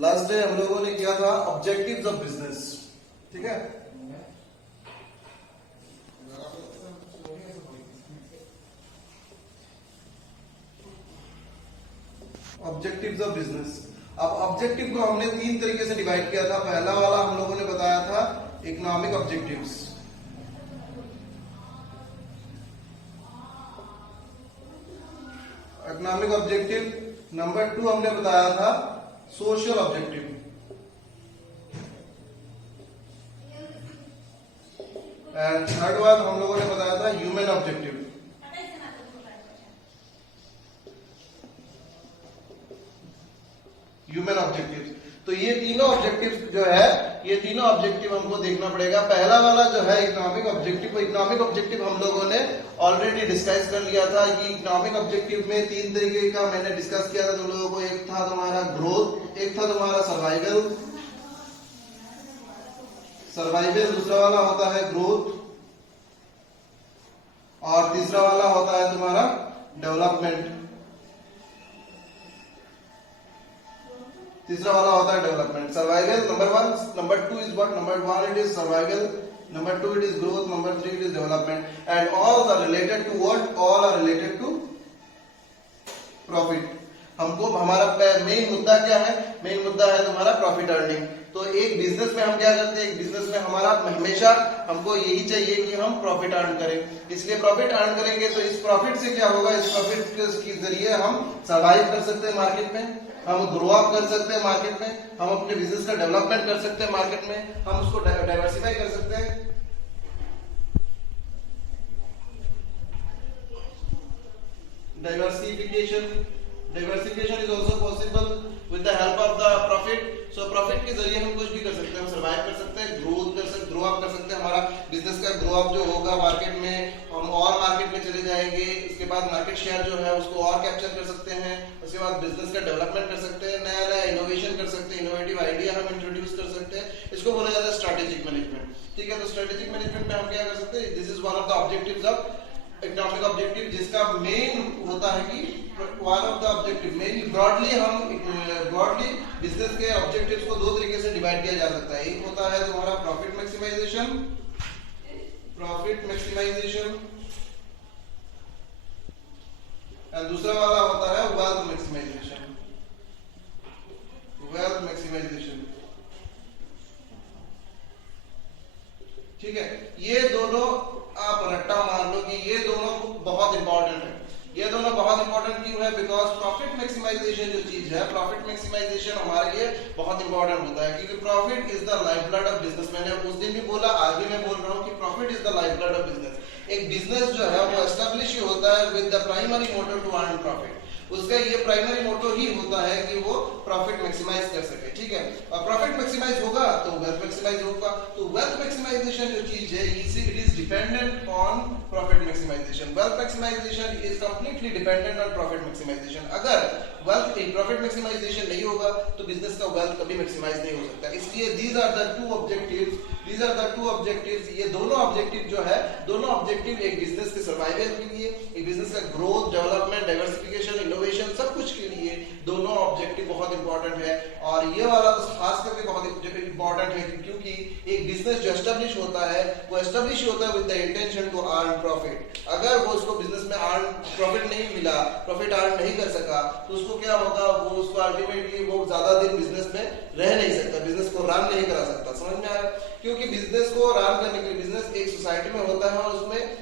Last day हम लोगों ने किया था ऑब्जेक्टिव्स ऑफ बिजनेस, ठीक है। Objectives of business. अब ऑब्जेक्टिव को हमने तीन तरीके से डिवाइड किया था। पहला वाला हम लोगों ने बताया था economic objectives, economic objective. Number 2 हमने बताया था social objective, and third one हम लोगों ने बताया था ह्यूमन ऑब्जेक्टिव। Human objective. तो ये तीनों ऑब्जेक्टिव जो है, ये तीनों ऑब्जेक्टिव हमको देखना पड़ेगा। पहला वाला जो है इकोनॉमिक ऑब्जेक्टिव, इकोनॉमिक ऑब्जेक्टिव हम लोगों ने ऑलरेडी डिस्कस कर लिया था कि इकोनॉमिक ऑब्जेक्टिव में तीन तरीके का मैंने डिस्कस किया था तुम लोगों को। एक था तुम्हारा ग्रोथ, एक था तुम्हारा सर्वाइवल, दूसरा वाला होता है ग्रोथ, और तीसरा वाला होता है तुम्हारा डेवलपमेंट। तीसरा वाला होता है development. Survival number 1, number 2 is what? Number 1 it is survival, number 2 it is growth, number 3 it is development, and all are related to what? All are related to profit. हमको हमारा मेन मुद्दा क्या है? Main मुद्दा है तुम्हारा profit earning. तो एक बिजनेस में हम क्या करते हैं? एक बिजनेस में हमारा हमेशा हमको यही चाहिए कि हम प्रॉफिट अर्न करें। इसलिए प्रॉफिट अर्न करेंगे तो इस प्रॉफिट से क्या होगा? इस प्रॉफिट के जरिए हम सर्वाइव कर सकते हैं मार्केट में, हम ग्रो अप कर सकते हैं मार्केट में, हम अपने बिजनेस का डेवलपमेंट कर सकते हैं मार्केट में, हम उसको डाइवर्सिफाई कर सकते हैं। Diversification is also possible with the help of the profit. So profit के जरिए हम कुछ भी कर सकते हैं, हम सर्वाइव कर सकते हैं, ग्रो अप कर सकते हैं। हमारा बिजनेस का ग्रो अप जो होगा मार्केट में, हम और मार्केट में चले जाएंगे। इसके बाद मार्केट शेयर जो है उसको और कैप्चर कर सकते हैं। उसके बाद बिजनेस का डेवलपमेंट कर सकते हैं, नया नया इनोवेशन कर सकते हैं, इनोवेटिव आइडिया हम इंट्रोड्यूस कर सकते हैं। इसको बोला जाता है स्ट्रेटेजिक मैनेजमेंट, ठीक है। तो स्ट्रेटेजिक मैनेजमेंट में हम क्या कर सकते हैं? This is one of the objectives of economic objective, जिसका मेन होता है कि one of the objective main broadly business के ऑब्जेक्टिव्स को दो तरीके से डिवाइड किया जा सकता है। एक होता है तुम्हारा प्रॉफिट मैक्सिमाइजेशन, और दूसरा वाला होता है वेल्थ मैक्सिमाइजेशन। ठीक है, ये दोनों आप रट्टा मार लो कि ये दोनों बहुत इंपॉर्टेंट है। ये दोनों बहुत इंपॉर्टेंट क्यों है? बिकॉज प्रॉफिट मैक्सिमाइजेशन जो चीज है, प्रॉफिट मैक्सिमाइजेशन हमारे लिए बहुत इंपॉर्टेंट होता है, क्योंकि profit is the life blood of business. मैंने उस दिन भी बोला, आज भी मैं बोल रहा हूँ कि profit is the life blood of business. एक बिजनेस जो है वो एस्टेब्लिश ही होता है with the primary motive to earn profit. उसका ये प्राइमरी मोटो ही होता है कि वो प्रॉफिट मैक्सिमाइज कर सके, ठीक है। और प्रॉफिट मैक्सिमाइज होगा तो वेल्थ मैक्सिमाइज होगा। तो वेल्थ मैक्सिमाइजेशन जो चीज है, it is dependent on profit maximisation. Wealth maximisation is completely dependent on profit maximisation. अगर प्रॉफिट मैक्सिमाइजेशन नहीं होगा तो बिजनेस का वेल्थ कभी मैक्सिमाइज नहीं हो सकता। इसलिए these are the two objectives, ये दोनों ऑब्जेक्टिव जो है, दोनों ऑब्जेक्टिव एक बिजनेस के सर्वाइवल के लिए, एक बिजनेस का ग्रोथ, डेवलपमेंट, डाइवर्सिफिकेशन, इनोवेशन, सब कुछ के लिए दोनों ऑब्जेक्टिव बहुत इंपॉर्टेंट है। और ये वाला तो खास करके बहुत इंपॉर्टेंट है क्योंकि एक बिजनेस जो एस्टेब्लिश होता है वो एस्टेब्लिश होता है with the intention to earn profit. अगर वो उसको बिजनेस में प्रॉफिट नहीं मिला, प्रॉफिट अर्न नहीं कर सका, तो उसको क्या होगा? वो उसको अल्टीमेटली वो ज्यादा दिन बिजनेस में रह नहीं सकता, बिजनेस को रन नहीं करा सकता। समझ में आ रहा है? क्योंकि बिजनेस को रन करने के लिए, बिजनेस एक सोसाइटी में होता है और उसमें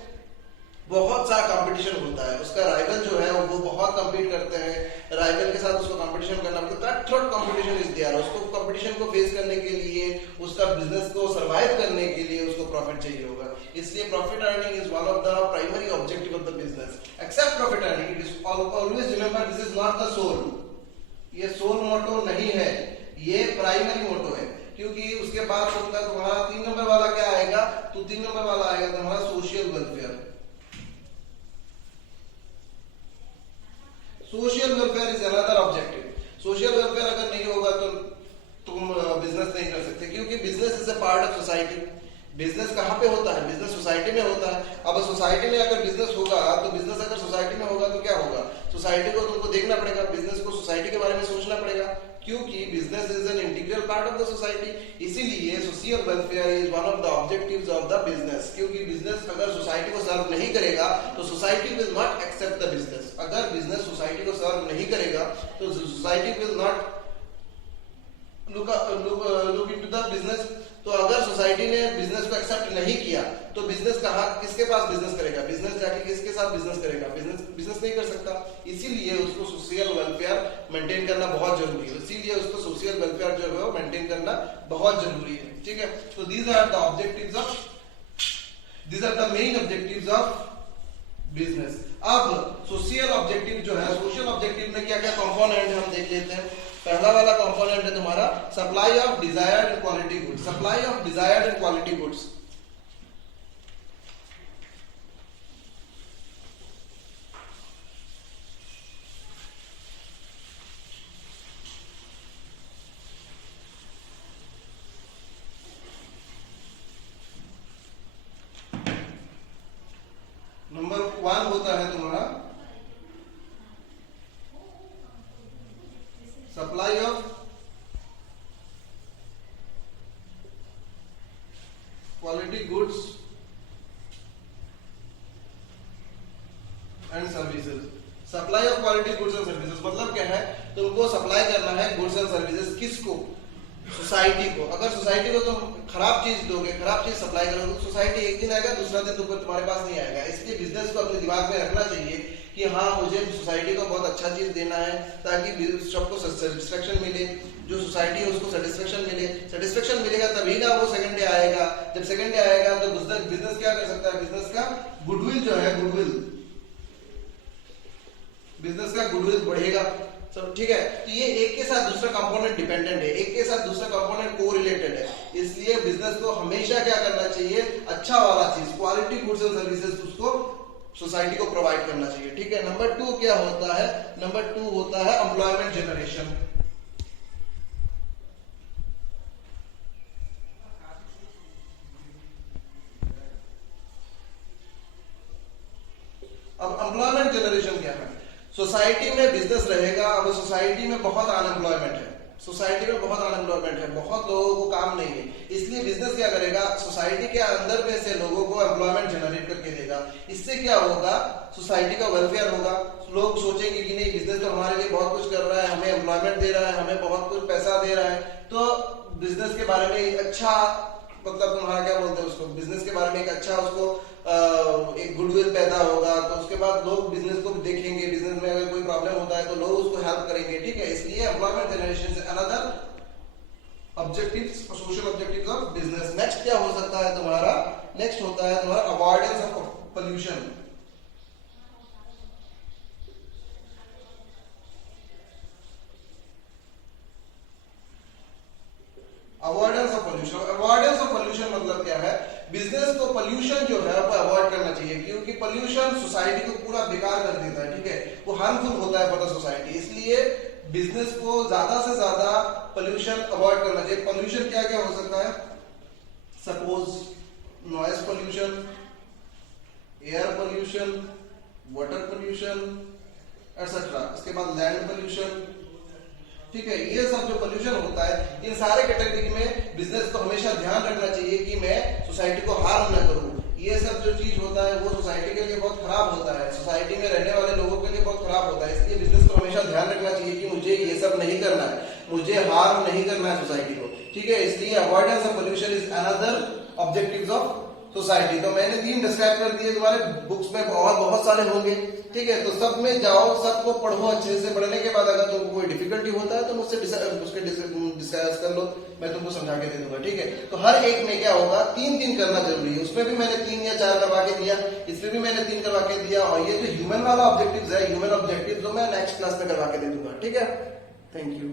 बहुत सारा कंपटीशन होता है। उसका राइवल जो है वो बहुत कम्पीट करते हैं, राइवल के साथ उसको कंपटीशन करना पड़ता है। Third competition is there. उसको कंपटीशन को फेस करने के लिए, उसका बिजनेस को सर्वाइव करने के लिए उसको प्रॉफिट चाहिए होगा। इसलिए profit earning is one of the primary objective of the business. Except profit earning, it is always remember this is not the sole. ये सोल मोटो नहीं है, ये प्राइमरी मोटो है। क्योंकि उसके बाद तुम्हारा 3 नंबर वाला क्या आएगा? तो 3 नंबर वाला आएगा तुम्हारा social welfare. Social welfare is another objective. Social welfare अगर नहीं होगा तो तुम बिजनेस नहीं कर सकते, क्योंकि business is a part of society. Business कहाँ पे होता है? बिजनेस सोसाइटी में होता है। अब सोसाइटी में अगर बिजनेस होगा तो बिजनेस अगर सोसाइटी में होगा तो क्या होगा? सोसाइटी को तुमको देखना पड़ेगा, बिजनेस को सोसाइटी के बारे में सोचना पड़ेगा, क्योंकि business is an integral part of the society, इसीलिए social welfare is one of the objectives of the business. क्योंकि बिजनेस अगर सोसाइटी को सर्व नहीं करेगा तो society will not accept the business. अगर बिजनेस सोसाइटी को सर्व नहीं करेगा तो society will not look into the business. तो अगर सोसाइटी ने बिजनेस को एक्सेप्ट नहीं किया तो बिजनेस कहाँ, किसके पास बिजनेस करेगा? बिजनेस जाके किसके साथ बिजनेस करेगा? बिजनेस नहीं कर सकता। इसीलिए उसको सोशल वेलफेयर मेंटेन करना बहुत जरूरी है। इसीलिए उसको सोशल वेलफेयर जो है वो मेंटेन करना बहुत जरूरी है। ठीक है, तो these are the main objectives of business. अब सोशल ऑब्जेक्टिव जो है, सोशल ऑब्जेक्टिव में क्या क्या कंपोनेंट है हम देख लेते हैं। पहला वाला कंपोनेंट है तुम्हारा supply of desired and quality goods. Supply of desired and quality goods, number 1 होता है तुम्हारा supply of quality goods and services. Supply of quality goods and services मतलब क्या है? तुमको सप्लाई करना है गुड्स एंड सर्विसेज, किसको? सोसाइटी को। अगर सोसाइटी को तुम खराब चीज दोगे, खराब चीज सप्लाई करोगे तो सोसाइटी एक दिन आएगा, दूसरा दिन तुम्हारे पास नहीं आएगा। इसलिए बिजनेस को अपने दिमाग में रखना चाहिए कि हाँ, मुझे सोसाइटी को बहुत अच्छा चीज देना है ताकि सबको सेटिस्फेक्शन मिले, जो सोसाइटी है उसको सेटिस्फेक्शन मिले। सेटिस्फेक्शन मिलेगा तभी ना वो सेकंड डे आएगा। जब सेकंड डे आएगा तो बिजनेस क्या कर सकता है? बिजनेस का गुडविल जो है, बिजनेस का गुडविल बढ़ेगा। सब ठीक है, तो ये एक के साथ दूसरा कंपोनेंट डिपेंडेंट है, एक के साथ दूसरा कंपोनेंट कोरिलेटेड है। इसलिए बिजनेस को हमेशा क्या करना चाहिए? अच्छा वाला चीज, क्वालिटी गुड्स एंड सर्विसेज उसको सोसाइटी को प्रोवाइड करना चाहिए। ठीक है, नंबर 2 क्या होता है? नंबर 2 होता है एम्प्लॉयमेंट जनरेशन। अब एम्प्लॉयमेंट जनरेशन क्या है? सोसाइटी में बिजनेस रहेगा, अब सोसाइटी में बहुत अनएम्प्लॉयमेंट है, सोसाइटी में बहुत अनएम्प्लॉयमेंट है, बहुत लोगों को काम नहीं है। इसलिए बिजनेस क्या करेगा? सोसाइटी के अंदर में से लोगों को एम्प्लॉयमेंट जनरेट करके देगा। इससे क्या होगा? सोसाइटी का वेलफेयर होगा। लोग सोचेंगे कि नहीं, बिजनेस तो हमारे लिए बहुत कुछ कर रहा है, हमें एम्प्लॉयमेंट दे रहा है, हमें बहुत कुछ पैसा दे रहा है, तो बिजनेस के बारे में एक अच्छा, मतलब तुम्हारा क्या बोलते हैं उसको, बिजनेस के बारे में एक अच्छा उसको एक गुडविल पैदा होगा। तो उसके बाद लोग बिजनेस को देखेंगे, बिजनेस में अगर कोई प्रॉब्लम होता है तो लोग उसको हेल्प करेंगे। ठीक है, इसलिए एम्प्लॉयमेंट जनरेशन से another objectives, social objectives of business. Next क्या हो सकता है तुम्हारा? नेक्स्ट होता है तुम्हारा avoidance of pollution. Avoidance of pollution. Avoidance of pollution मतलब क्या है? बिजनेस को पोल्यूशन जो है वो अवॉइड करना चाहिए, क्योंकि पोल्यूशन सोसाइटी को पूरा बेकार कर देता है। ठीक है, वो हार्मफुल होता है फॉर द सोसाइटी। इसलिए बिजनेस को ज्यादा से ज्यादा पोल्यूशन अवॉइड करना चाहिए। पोल्यूशन क्या क्या हो सकता है? Suppose noise pollution, air pollution, water pollution etcetera. इसके बाद लैंड पोल्यूशन। ठीक है, ये सब जो पोल्यूशन होता है, इन सारे कैटेगरी में बिजनेस को हमेशा ध्यान रखना चाहिए कि मैं सोसाइटी को हार्म न करूं। ये सब जो चीज होता है वो सोसाइटी के लिए बहुत खराब होता है, सोसाइटी में रहने वाले लोगों के लिए बहुत खराब होता है। इसलिए बिजनेस को हमेशा ध्यान रखना चाहिए कि मुझे ये सब नहीं करना है, मुझे हार्म नहीं करना है सोसाइटी को। ठीक है, इसलिए avoidance of pollution is another objectives of society. तो मैंने 3 डिस्क्राइब कर दिए, तुम्हारे बुक्स में बहुत सारे होंगे। ठीक है, तो सब में जाओ, सबको पढ़ो अच्छे से। पढ़ने के बाद अगर तुमको कोई डिफिकल्टी होता है तो मुझसे उसके डिस्कस कर लो, मैं तुमको समझा के दे दूंगा। ठीक है, तो हर एक में क्या होगा? 3 करना जरूरी है। उसमें भी मैंने 3 या 4 करवा के दिया, इसमें भी मैंने 3 करवा के दिया, और ये जो ह्यूमन वाला ऑब्जेक्टिव है, ह्यूमन ऑब्जेक्टिव जो मैं नेक्स्ट क्लास में करवा के दे दूंगा। ठीक है, थैंक यू।